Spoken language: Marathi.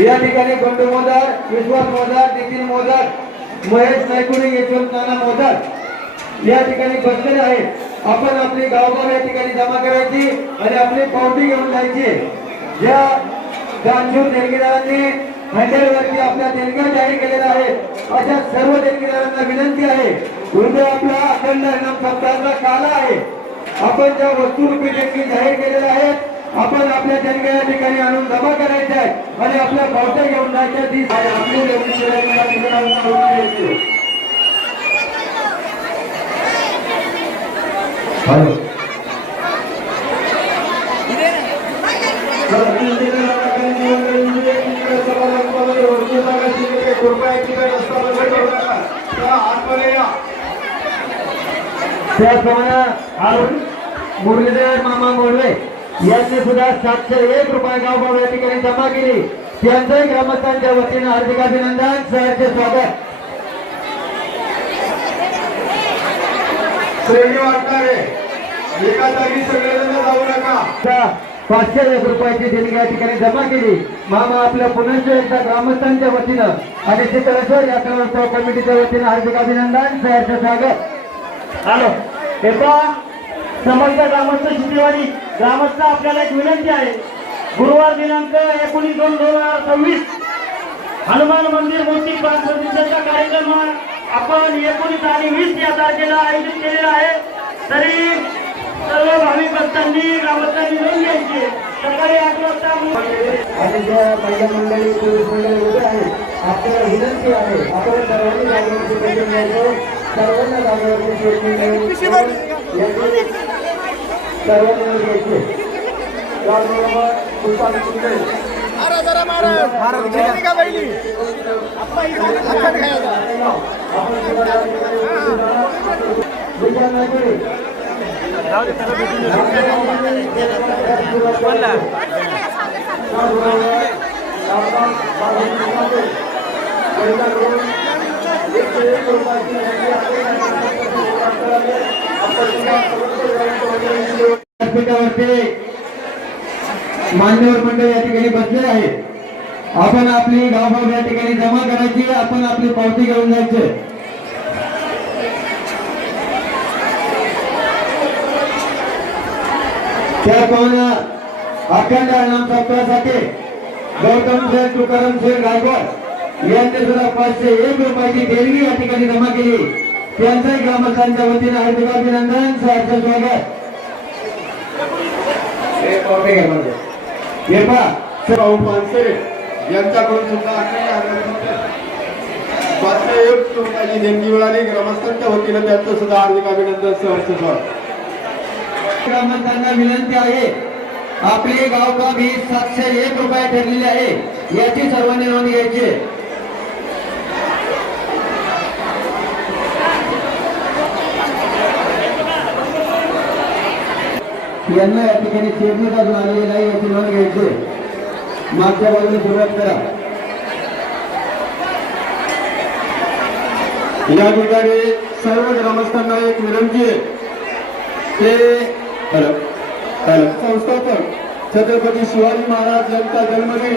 या ठिकाणी बंडू मोदार, विश्वास मोदार, नितीन मोदार, महेश नायकुडे, यशवंत नाना मोदार या ठिकाणी बसलेले आहेत। आपण आपली गावगाव या ठिकाणी जमा करायची आणि आपली पावती घेऊन जायची। ज्या दानशूर देणगीदारांनी हँडलवरती आपल्या देणग्या जाहीर केलेल्या आहेत अशा सर्व देणगीदारांना विनंती आहे, उद्या आपला अखंड हरिनाम सप्ताहाचा काल आहे। आपण ज्या वस्तुरूपी देणगी जाहीर केलेल्या आहेत आपण आपल्या देणग्या या ठिकाणी आणून जमा करायच्या आहेत आणि आपल्या पावत्या घेऊन जायच्या। ती आपली त्याचप्रमाणे मुरलीधर मामा मोडवे यांनी सुद्धा 701 रुपये गावगाव या ठिकाणी जमा केली। त्यांचंही ग्रामस्थांच्या वतीने हार्दिक अभिनंदन, सहर्ष स्वागत। श्रेणी वाटणारे एका जागी सगळेजण जाऊ नका। 501 रुपयाची देणगी या ठिकाणी जमा केली। मामा आपल्या पुन्हा एकदा ग्रामस्थांच्या वतीनं आणि चित्रसर यात्रा कमिटीच्या वतीनं हार्दिक अभिनंदन, सहर्ष स्वागत। हॅलो एका समस्त ग्रामस्थ शिंदेवाडी ग्रामस्थ आपल्याला एक विनंती आहे, गुरुवार दिनांक 19/2/2026 हनुमान मंदिर मोठी प्राण प्रतिष्ठेचा कार्यक्रम आपण 19 आणि 20 या तारखेला आयोजित केलेला आहे। तरी सर्व भाविक भक्तांनी ग्रामस्थांनी नोंद घ्यायची। सकाळी 8 वाजता आणि ज्या महिला मंडळी पुरुष मंडळी उभे आहेत आपल्याला विनंती आहे आपण सर्वांनी जागृती करून घ्यायचं। सर्वांना जागृती करून घ्यायची, सर्वांनी घ्यायचे। त्याचबरोबर सुशांत शिंदे मान्यवर मंडळ या ठिकाणी बसले आहेत। आपण आपली गावगाव या ठिकाणी जमा करायची, आपण आपली पावती घेऊन जायचे। त्याचप्रमाणे अखंड हरिनाम सप्ताहासाठी गौतम शेठ, तुकाराम शेठ गायकवाड यांनी सुद्धा 501 रुपयाची देणगी या ठिकाणी जमा केली। त्यांच्याही ग्रामस्थांच्या वतीने हार्दिक अभिनंदन, सहर्ष स्वागत। यांच्याकडून सुद्धा 501 रुपयाची देणगी मिळाली। ग्रामस्थांच्या वतीने त्यांचं सुद्धा हार्दिक अभिनंदन, सहर्ष स्वागत। ग्रामस्थांना विनंती आहे, आपली गावगाव ही 701 रुपये ठरलेली आहे, याची सर्वांनी नोंद घ्यायची। यांना या ठिकाणी चेअरमन अजून आलेले नाही, याची नोंद घ्यायची। मागच्या बाजूने सुरुवात करा। या ठिकाणी सर्व ग्रामस्थांना एक विनंती आहे, ते संस्थापक छत्रपती शिवाजी महाराज यांचा जन्मदिन